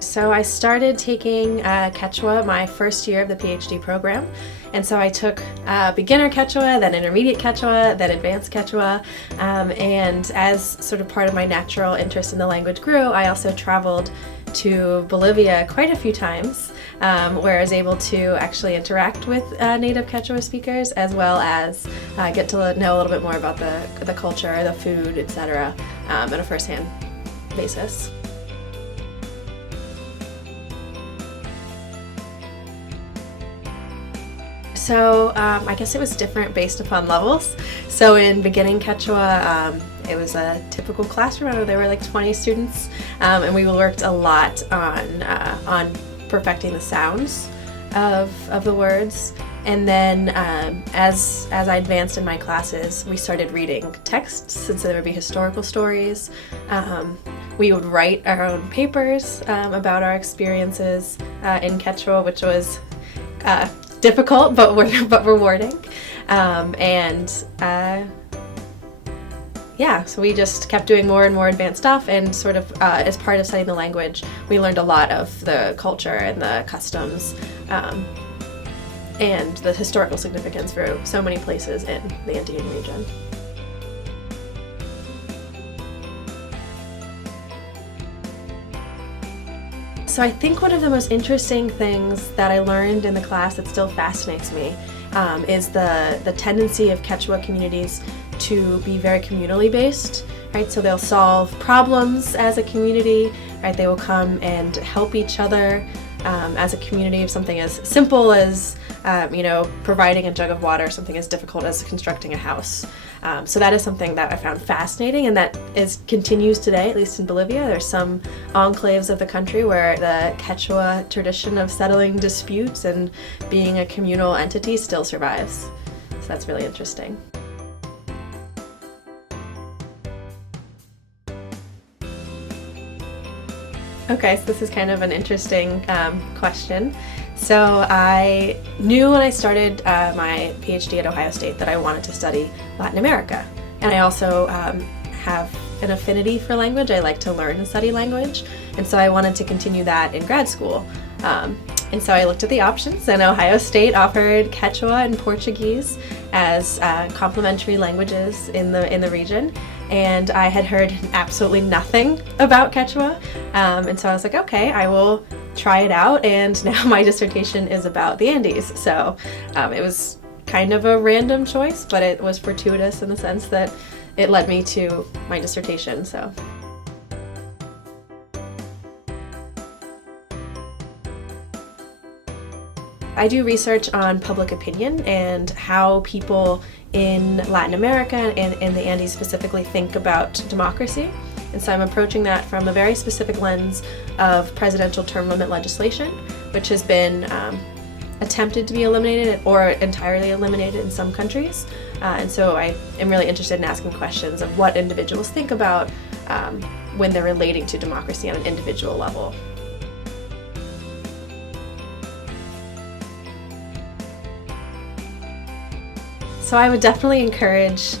So I started taking Quechua my first year of the PhD program. And so I took beginner Quechua, then intermediate Quechua, then advanced Quechua. And as sort of part of my natural interest in the language grew, I also traveled to Bolivia quite a few times, where I was able to actually interact with native Quechua speakers, as well as get to know a little bit more about the culture, the food, etc., on a first-hand basis. So I guess it was different based upon levels. So in beginning Quechua, it was a typical classroom. I know there were like 20 students, and we worked a lot on perfecting the sounds of the words. And then as I advanced in my classes, we started reading texts, since there would be historical stories. We would write our own papers about our experiences in Quechua, which was difficult but rewarding. So we just kept doing more and more advanced stuff, and sort of as part of studying the language, we learned a lot of the culture and the customs and the historical significance for so many places in the Andean region. So I think one of the most interesting things that I learned in the class that still fascinates me is the tendency of Quechua communities to be very communally based, right? So they'll solve problems as a community, right? They will come and help each other as a community, of something as simple as providing a jug of water, something as difficult as constructing a house. So that is something that I found fascinating, and that continues today, at least in Bolivia. There's some enclaves of the country where the Quechua tradition of settling disputes and being a communal entity still survives. So that's really interesting. Okay, so this is kind of an interesting question. So I knew when I started my PhD at Ohio State that I wanted to study Latin America. And I also have an affinity for language. I like to learn and study language. And so I wanted to continue that in grad school. And so I looked at the options, and Ohio State offered Quechua and Portuguese as complementary languages in the region. And I had heard absolutely nothing about Quechua. And so I was like, okay, I will try it out. And now my dissertation is about the Andes. So it was kind of a random choice, but it was fortuitous in the sense that it led me to my dissertation. So. I do research on public opinion and how people in Latin America and in the Andes specifically think about democracy. And so I'm approaching that from a very specific lens of presidential term limit legislation, which has been attempted to be eliminated or entirely eliminated in some countries. And so I am really interested in asking questions of what individuals think about when they're relating to democracy on an individual level. So I would definitely encourage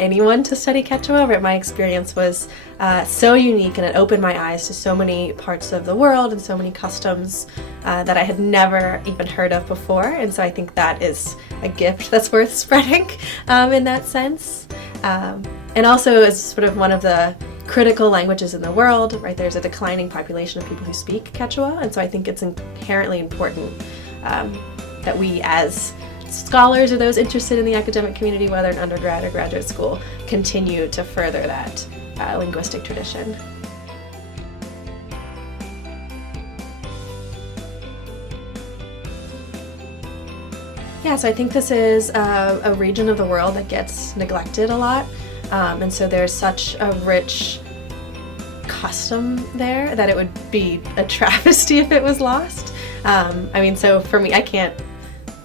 anyone to study Quechua, but my experience was so unique, and it opened my eyes to so many parts of the world and so many customs that I had never even heard of before. And so I think that is a gift that's worth spreading in that sense. And also as sort of one of the critical languages in the world, right? There's a declining population of people who speak Quechua, and so I think it's inherently important that we as scholars or those interested in the academic community, whether in undergrad or graduate school, continue to further that linguistic tradition. Yeah, so I think this is a region of the world that gets neglected a lot, and so there's such a rich custom there that it would be a travesty if it was lost. So for me,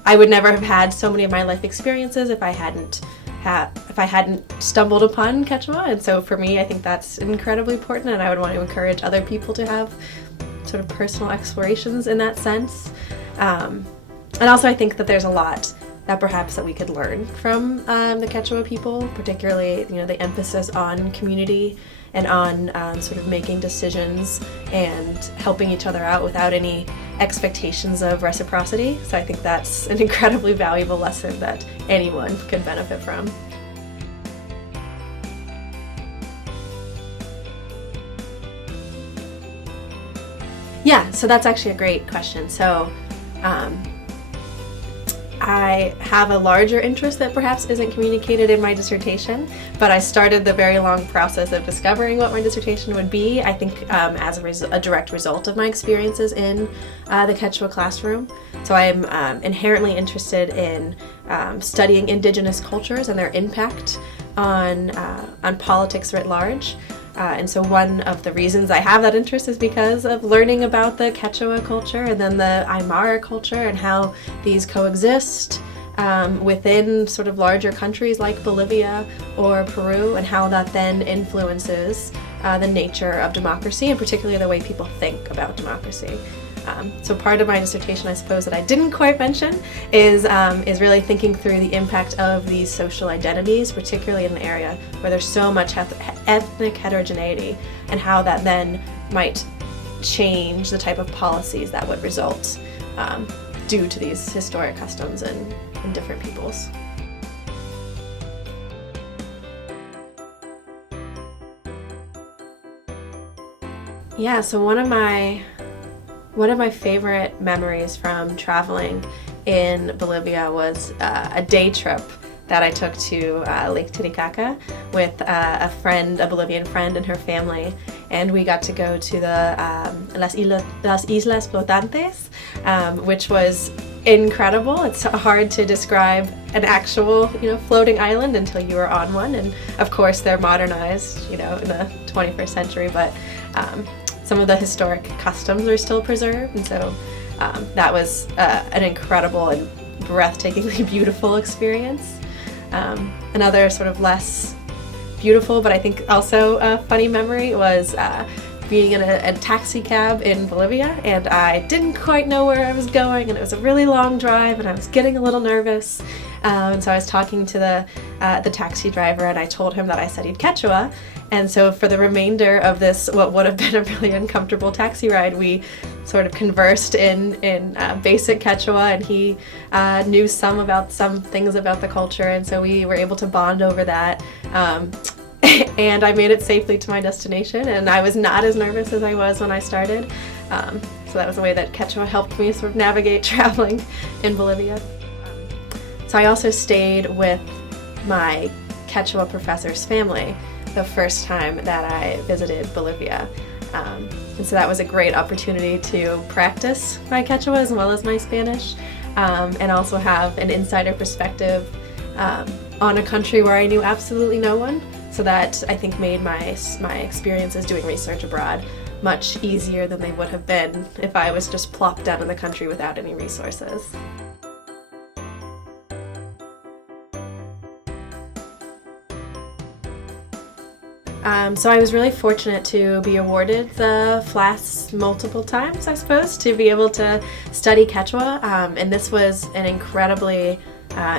I would never have had so many of my life experiences if I hadn't stumbled upon Quechua. And so for me, I think that's incredibly important, and I would want to encourage other people to have sort of personal explorations in that sense. And also I think that there's a lot that perhaps that we could learn from the Quechua people, particularly the emphasis on community and on sort of making decisions and helping each other out without any expectations of reciprocity. So I think that's an incredibly valuable lesson that anyone can benefit from. Yeah, so that's actually a great question. So I have a larger interest that perhaps isn't communicated in my dissertation, but I started the very long process of discovering what my dissertation would be, I think as a direct result of my experiences in the Quechua classroom. So I'm inherently interested in studying indigenous cultures and their impact on politics writ large. And so one of the reasons I have that interest is because of learning about the Quechua culture and then the Aymara culture and how these coexist within sort of larger countries like Bolivia or Peru, and how that then influences the nature of democracy, and particularly the way people think about democracy. So part of my dissertation, I suppose, that I didn't quite mention is really thinking through the impact of these social identities, particularly in the area where there's so much ethnic heterogeneity, and how that then might change the type of policies that would result due to these historic customs in different peoples. Yeah, so one of my favorite memories from traveling in Bolivia was a day trip that I took to Lake Titicaca with a Bolivian friend and her family, and we got to go to the Las Islas Flotantes, which was incredible. It's hard to describe an actual, floating island until you are on one, and of course they're modernized, in the 21st century, but some of the historic customs are still preserved, and so that was an incredible and breathtakingly beautiful experience. Another sort of less beautiful, but I think also a funny memory was being in a taxi cab in Bolivia, and I didn't quite know where I was going, and it was a really long drive, and I was getting a little nervous. And so I was talking to the taxi driver, and I told him that I studied Quechua. And so for the remainder of this, what would have been a really uncomfortable taxi ride, we sort of conversed in basic Quechua, and he knew some things about the culture, and so we were able to bond over that. And I made it safely to my destination, and I was not as nervous as I was when I started. So that was a way that Quechua helped me sort of navigate traveling in Bolivia. So I also stayed with my Quechua professor's family the first time that I visited Bolivia. And so that was a great opportunity to practice my Quechua as well as my Spanish, and also have an insider perspective on a country where I knew absolutely no one. So that, I think, made my experiences doing research abroad much easier than they would have been if I was just plopped down in the country without any resources. So I was really fortunate to be awarded the FLAS multiple times, I suppose, to be able to study Quechua, and this was an incredibly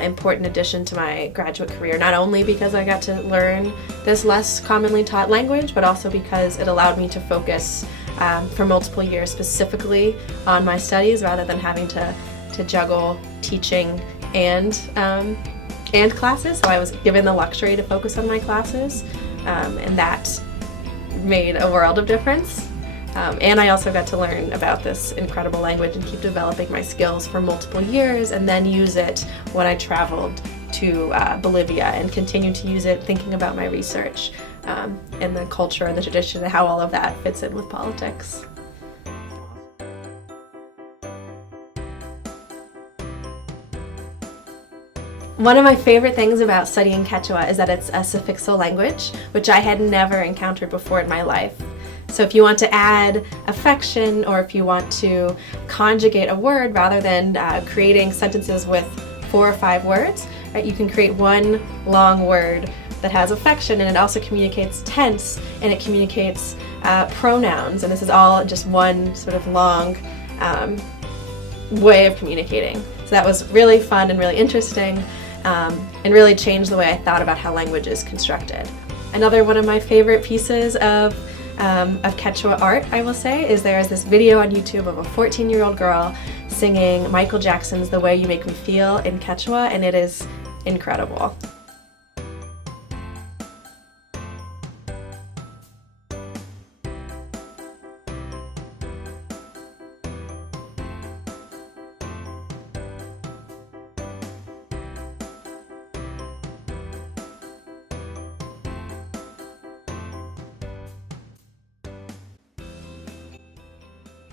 important addition to my graduate career, not only because I got to learn this less commonly taught language, but also because it allowed me to focus for multiple years specifically on my studies rather than having to juggle teaching and classes. So I was given the luxury to focus on my classes, and that made a world of difference. And I also got to learn about this incredible language and keep developing my skills for multiple years, and then use it when I traveled to Bolivia and continued to use it thinking about my research and the culture and the tradition and how all of that fits in with politics. One of my favorite things about studying Quechua is that it's a suffixal language, which I had never encountered before in my life. So if you want to add affection, or if you want to conjugate a word rather than creating sentences with 4 or 5 words, right, you can create one long word that has affection, and it also communicates tense, and it communicates pronouns, and this is all just one sort of long way of communicating. So that was really fun and really interesting, and really changed the way I thought about how language is constructed. Another one of my favorite pieces of Quechua art, I will say, is there is this video on YouTube of a 14-year-old girl singing Michael Jackson's The Way You Make Me Feel in Quechua, and it is incredible.